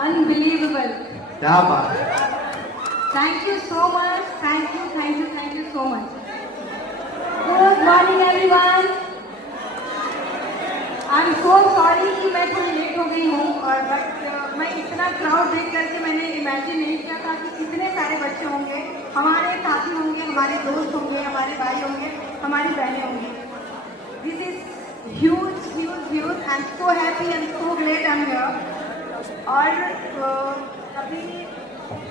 Unbelievable. क्या बात है। Thank you so much, thank you so much. Good morning everyone. I am so sorry कि मैं थोड़ी लेट हो गई हूँ, और बट मैं इतना क्राउड देख करके मैंने इमेजिन नहीं किया था कि इतने सारे बच्चे होंगे, हमारे साथी होंगे, हमारे दोस्त होंगे, हमारे भाई होंगे, हमारी बहनें होंगी। This is huge huge huge. I am so happy and so great I am here. और अभी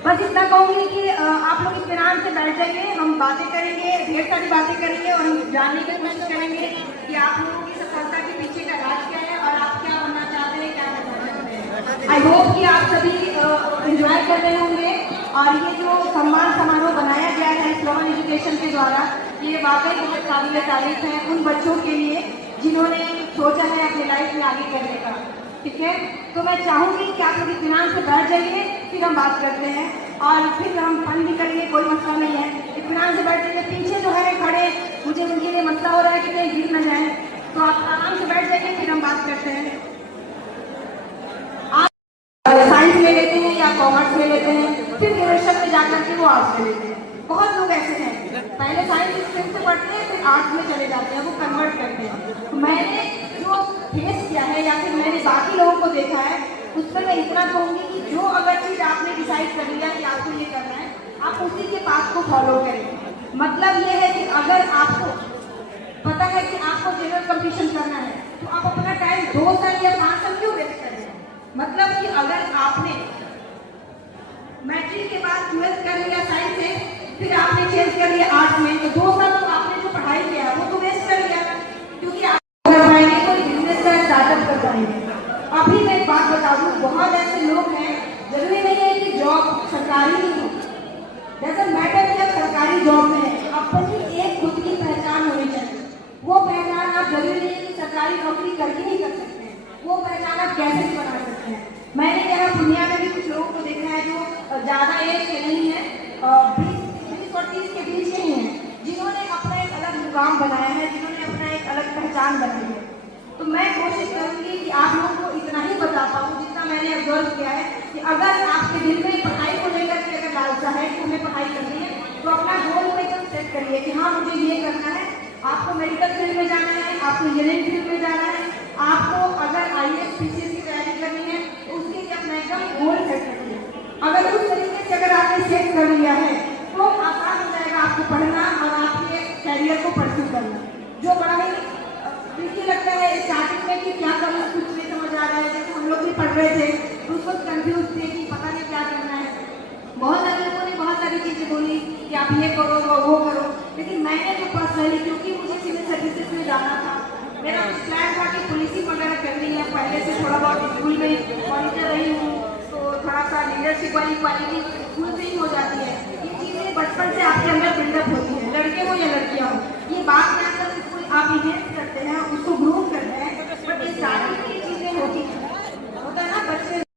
बस इतना कहूँगी कि आप लोग इत्मीनान से बैठ जाइए, हम बातें करेंगे, ढेर सारी बातें करेंगे, और हम जानने की कोशिश करेंगे कि आप लोगों की सफलता के पीछे का राज क्या है और आप क्या बनना चाहते हैं, क्या करना चाहते हैं। आई होप कि आप सभी एंजॉय कर रहे होंगे। और ये जो सम्मान समारोह बनाया गया है स्लोगन एजुकेशन के द्वारा, ये वाकई बहुत काबिल तारीफ है उन बच्चों के लिए जिन्होंने सोचा है अपनी लाइफ में आगे करने का। ठीक है, तो मैं चाहूंगी कि आप लोग इत्मीनान से बैठ जाइए, फिर हम बात करते हैं और फिर हम फन भी करेंगे, कोई मसला नहीं है। इत्मीनान से बैठ जाइए। पीछे जो है खड़े, मुझे उनके लिए मसला हो रहा है कि कहीं गिर न जाए, तो आप आराम से बैठ जाइए, फिर हम बात करते हैं। आप साइंस ले लेते हैं या कॉमर्स ले लेते हैं, फिर ग्रेजुएशन में जाकर के वो आर्ट्स ले लेते हैं। बहुत लोग ऐसे हैं, पहले साइंस स्ट्रीम से पढ़ते हैं, फिर आर्ट्स में चले जाते हैं, वो कन्वर्ट करते हैं। तो मैंने जो फेस किया है या फिर मैंने बाकी लोगों को देखा है, उस पर मैं इतना कहूँगी कि जो अगर चीज़ आपने डिसाइड कर लिया कि आपको ये करना है, आप उसी के पास को फॉलो करें। मतलब ये है कि अगर आपको पता है कि आपको जनरल कंपटीशन करना है, तो आप अपना टाइम 2 साल या 5 साल क्यों वेस्ट करें। मतलब कि अगर आपने मैट्रिक के बाद 12th कर लिया साइंस से, फिर आपने चेंज कर लिया आर्ट्स में, तो 2 साल तो आपने जो पढ़ाई किया वो तो वेस्ट कर लिया, क्योंकि आप कर पाएंगे कोई बिजनेस का स्टार्टअप कर पाएंगे। अभी मैं एक बात बता दूं, बहुत ऐसे लोग हैं, जरूरी नहीं है कि जॉब सरकारी ही हो, डजंट मैटर कि आप सरकारी जॉब में है, अपनी एक खुद की पहचान होनी चाहिए। वो पहचान आप जरूरी नहीं है कि सरकारी नौकरी करके नहीं कर सकते हैं, वो पहचान आप कैसे भी बना सकते हैं। मैंने यहाँ दुनिया में भी कुछ लोगों को देखा है जो ज्यादा एज के नहीं है, 20 और 30 के बीच के ही हैं, जिन्होंने अपना एक अलग मुकाम बनाया है, जिन्होंने अपना एक अलग पहचान बनाई है। तो मैं कोशिश करूंगी कि आप लोगों को इतना ही बता पाऊँ जितना मैंने ऑब्जर्व किया है, कि अगर आपके दिल में पढ़ाई को लेकर के अगर लालसा है कि हमें पढ़ाई करनी है, तो अपना गोल को एकदम सेट करिए कि हाँ मुझे ये करना है। आपको मेडिकल फील्ड में जाना है, आपको इंजीनियरिंग फील्ड में जाना है, आपको अगर IAS PCS की तैयारी करनी है, तो उसके लिए अपना एकदम गोल सेट करिए। अगर उस तरीके से अगर आपने सेट कर लिया है, तो आसान हो जाएगा आपको पढ़ना और आपके कैरियर को परस्यू करना। जो बड़ा ही देखिए लगता है स्टार्टिंग में कि क्या करूँ, कुछ नहीं समझ आ रहा है, जैसे हम लोग भी पढ़ रहे थे तो उसको कंफ्यूज थे कि पता नहीं क्या करना है। बहुत सारे लोगों ने बहुत सारी चीजें बोली कि आप ये करो वो करो, लेकिन मैंने तो पर्सनली, क्योंकि मुझे सिविल सर्विसेज में जाना था, मेरा प्लान था कि पुलिसिंग वगैरह करनी है। पहले से थोड़ा बहुत स्कूल में मॉनिटर रही हूँ, तो थोड़ा सा लीडरशिप वाली क्वालिटी स्कूल से ही हो जाती है। ये चीजें बचपन से आपके अंदर बिल्डअप होती है।